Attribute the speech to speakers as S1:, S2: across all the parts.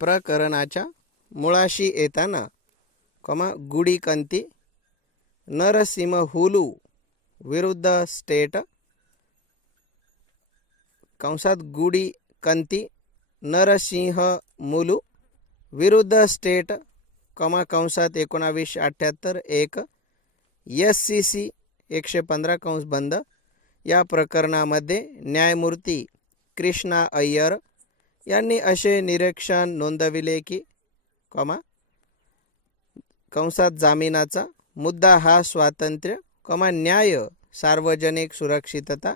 S1: प्रकरणाच्या मुळाशी येताना कमा गुडी कंती विरुद्ध स्टेट कंसात गुडी कंती नरसिंह मुलू विरुद्ध स्टेट कमा कंसात एकोणावीसशे अठ्ठ्याहत्तर एक एस सी सी एकशे पंधरा कंस बंद. या प्रकरणामध्ये न्यायमूर्ती कृष्णा अय्यर यांनी असे निरीक्षण नोंदविले की कमा कंसात जामिनाचा मुद्दा हा स्वातंत्र्य कमा न्याय सार्वजनिक सुरक्षितता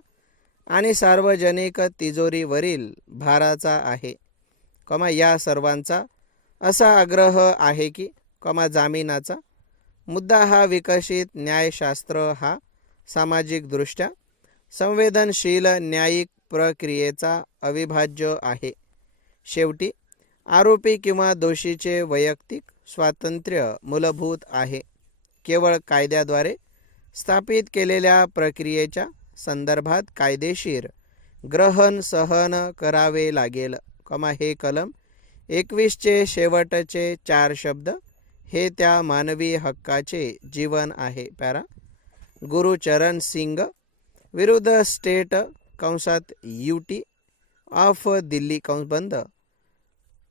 S1: आणि सार्वजनिक तिजोरीवरील भाराचा आहे. कमा या सर्वांचा असा आग्रह आहे की कमा जामिनाचा मुद्दा हा विकसित न्यायशास्त्र हा सामाजिकदृष्ट्या संवेदनशील न्यायिक प्रक्रियेचा अविभाज्य आहे. शेवटी आरोपी किंवा दोषीचे वैयक्तिक स्वातंत्र्य मूलभूत आहे. केवळ कायद्याद्वारे स्थापित केलेल्या प्रक्रियेच्या संदर्भात कायदेशीर ग्रहण सहन करावे लागेल कमा हे कलम एकवीसचे शेवटचे चार शब्द हे त्या मानवी हक्काचे जीवन आहे. पॅरा गुरुचरण सिंग विरुद्ध स्टेट कंसात यू टी ऑफ दिल्ली कंस बंद.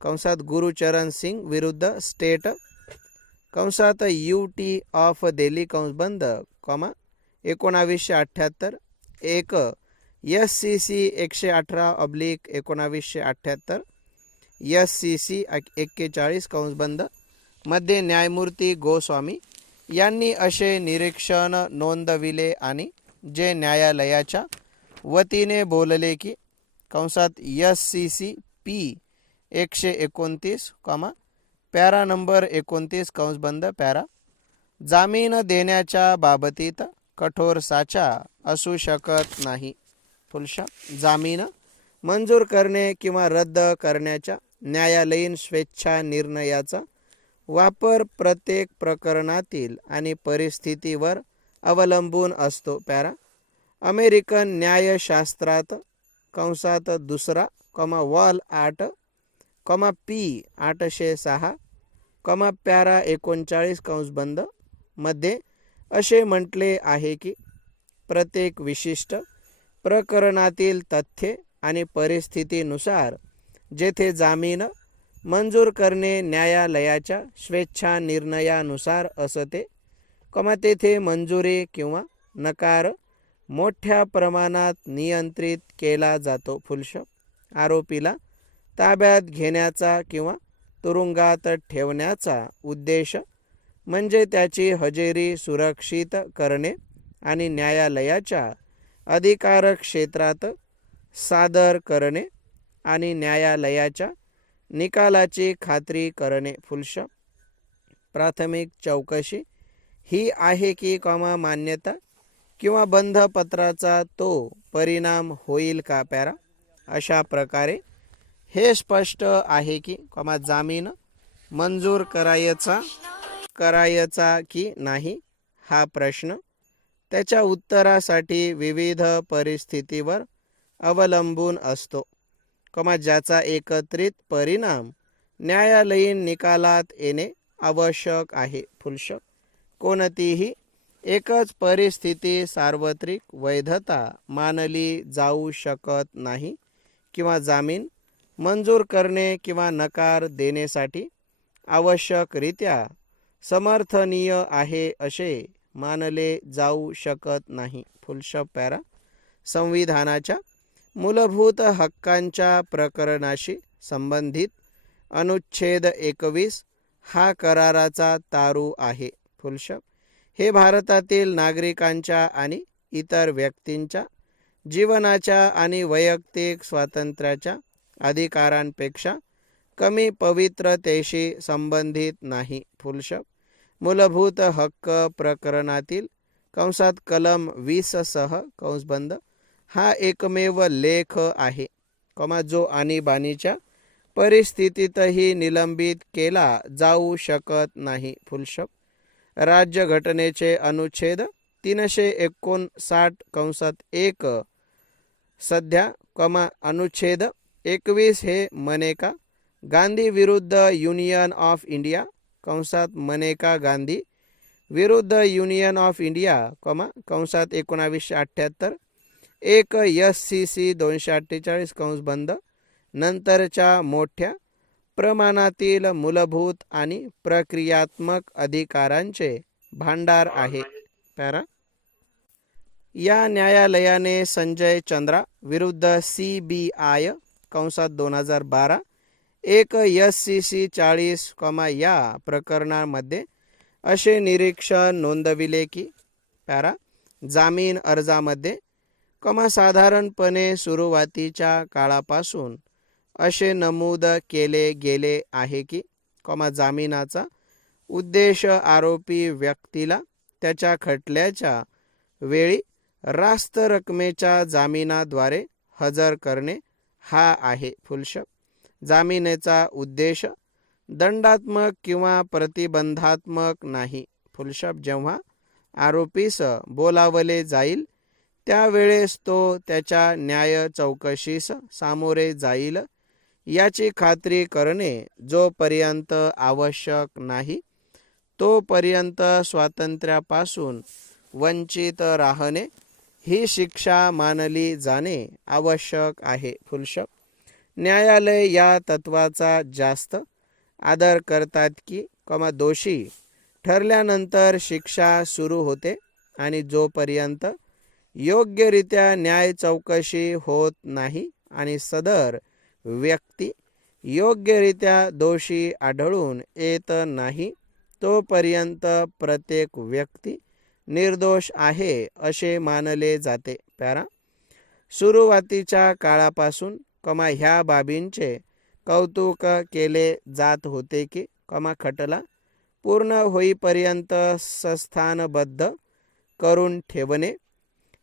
S1: कंसात गुरुचरण सिंग विरुद्ध स्टेट. कंसात यू टी ऑफ दिल्ली कंस बंद कॉमा एकोणावीसशे अठ्ठ्याहत्तर. एक एस सी सी एकशे अठरा अब्लिक एकोणावीसशे अठ्ठ्याहत्तर. एस सी सी एक्केचाळीस कंस बंद. मध्ये न्यायमूर्ती गोस्वामी यांनी असे निरीक्षण नोंदविले आणि जे न्यायालयाच्या वतीने बोलले की कंसात एस सी सी पी एकशे एकोणतीस कॉमा पॅरा नंबर एकोणतीस कंस बंद पॅरा. जामीन देण्याच्या बाबतीत कठोर साचा असू शकत नाही. फुलशा जामीन मंजूर करणे किंवा रद्द करण्याच्या न्यायालयीन स्वेच्छा निर्णयाचा वापर प्रत्येक प्रकरणातील आणि परिस्थितीवर अवलंबून असतो पॅरा. अमेरिकन न्यायशास्त्रात कंसात दुसरा कमा वॉल आठ कमा पी आठशे सहा कमा पॅरा एकोणचाळीस कंसबंदमध्ये असे म्हटले आहे की प्रत्येक विशिष्ट प्रकरणातील तथ्ये आणि परिस्थितीनुसार जेथे जामीन मंजूर करणे न्यायालयाच्या स्वेच्छा निर्णयानुसार असते कमा तेथे मंजुरी किंवा नकार मोठ्या प्रमाणात नियंत्रित केला जातो फुलश. आरोपीला ताब्यात घेण्याचा किंवा तुरुंगात ठेवण्याचा उद्देश म्हणजे त्याची हजेरी सुरक्षित करणे आणि न्यायालयाच्या अधिकार क्षेत्रात सादर करणे आणि न्यायालयाच्या निकालाची खात्री करणे फुलश. प्राथमिक चौकशी ही आहे की कॉमा मान्यता किंवा बंधपत्राचा तो परिणाम होईल का पॅरा अशा प्रकारे हे स्पष्ट आहे की कमा जामीन मंजूर करायचा करायचा की नाही हा प्रश्न त्याच्या उत्तरासाठी विविध परिस्थितीवर अवलंबून असतो. कमा ज्याचा एकत्रित परिणाम न्यायालयीन निकालात येणे आवश्यक आहे. फुलशक कोणतीही एकच परिस्थिती सार्वत्रिक वैधता मानली जाऊ शकत नाही किंवा जामीन मंजूर करणे किंवा नकार देण्यासाठी आवश्यकरित्या समर्थनीय आहे असे मानले जाऊ शकत नाही. Full stop para. संविधानाच्या मूलभूत हक्कांच्या प्रकरणाशी संबंधित अनुच्छेद एकवीस हा कराराचा तारू आहे. फुलशप हे भारतातील नागरिकांच्या आणि इतर व्यक्तींच्या जीवनाच्या आणि वैयक्तिक स्वातंत्र्याच्या अधिकारांपेक्षा कमी पवित्रतेशी संबंधित नाही. फुलशब मूलभूत हक्क प्रकरणातील कंसात कलम वीस सह कंसबंद हा एकमेव लेख आहे. कमा जो आणीबाणीच्या परिस्थितीतही निलंबित केला जाऊ शकत नाही. फुलशप राज्यघटनेचे अनुच्छेद तीनशे एकोणसाठ कंसात एक. सध्या कमा अनुच्छेद एकवीस हे मनेका गांधी विरुद्ध युनियन ऑफ इंडिया कंसात मनेका गांधी? विरुद्ध युनियन ऑफ इंडिया कमा कंसात एकोणावीसशे अठ्ठ्याहत्तर. एक एस सी सी दोनशे अठ्ठेचाळीस कंस बंद. नंतरच्या मोठ्या प्रमाणातील मूलभूत आणि प्रक्रियात्मक अधिकारांचे भांडार आहे. पॅरा. या न्यायालयाने संजय चंद्रा विरुद्ध सी बी आय कंसात दोन हजार बारा एक एस सी सी चाळीस कमा या प्रकरणामध्ये असे निरीक्षण नोंदविले की पॅरा जामीन अर्जामध्ये कमा साधारणपणे सुरुवातीच्या काळापासून असे नमूद केले गेले आहे की कॉमा जामिनाचा उद्देश आरोपी व्यक्तीला त्याच्या खटल्याच्या वेळी रास्त रकमेच्या जामिनाद्वारे हजर करणे हा आहे फुलशप. जामिनेचा उद्देश दंडात्मक किंवा प्रतिबंधात्मक नाही. फुलशप जेव्हा आरोपीस बोलावले जाईल त्यावेळेस तो त्याच्या न्याय चौकशीस सामोरे जाईल याची खात्री करणे जोपर्यंत आवश्यक नाही तोपर्यंत स्वातंत्र्यापासून वंचित राहणे ही शिक्षा मानली जाणे आवश्यक आहे. फुलशप न्यायालय या तत्वाचा जास्त आदर करतात की कमा दोषी ठरल्यानंतर शिक्षा सुरू होते आणि जोपर्यंत योग्यरित्या न्याय चौकशी होत नाही आणि सदर व्यक्ती योग्यरित्या दोषी आढळून येत नाही तोपर्यंत प्रत्येक व्यक्ती निर्दोष आहे असे मानले जाते. प्यारा सुरुवातीच्या काळापासून कमा ह्या बाबींचे कौतुक केले जात होते की कमा खटला पूर्ण होईपर्यंत संस्थानबद्ध करून ठेवणे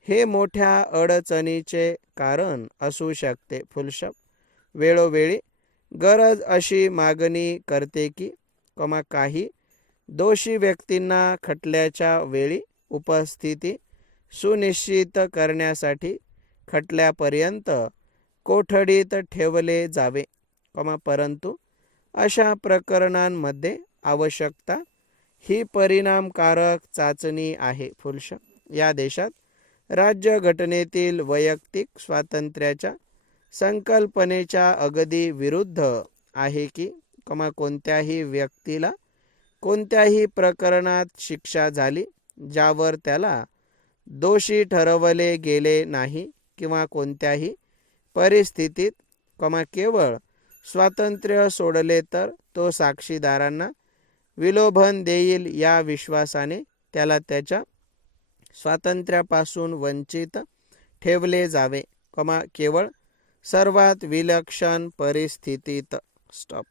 S1: हे मोठ्या अडचणीचे कारण असू शकते. फुलशब्द वेळोवेळी गरज अशी मागणी करते की कमा काही दोषी व्यक्तींना खटल्याच्या वेळी उपस्थिती सुनिश्चित करण्यासाठी खटल्यापर्यंत कोठडीत ठेवले जावे. कमा परंतु अशा प्रकरणांमध्ये आवश्यकता ही परिणामकारक चाचणी आहे. फुलश या देशात राज्यघटनेतील वैयक्तिक स्वातंत्र्याच्या संकल्पनेच्या अगदी विरुद्ध आहे की कमा कोणत्याही व्यक्तीला कोणत्याही प्रकरणात शिक्षा झाली ज्यावर त्याला दोषी ठरवले गेले नाही किंवा कोणत्याही परिस्थितीत कमा केवळ स्वातंत्र्य सोडले तर तो साक्षीदारांना विलोभन देईल या विश्वासाने त्याला त्याच्या स्वातंत्र्यापासून वंचित ठेवले जावे. कमा केवळ सर्वात विलक्षण परिस्थितीत स्टॉप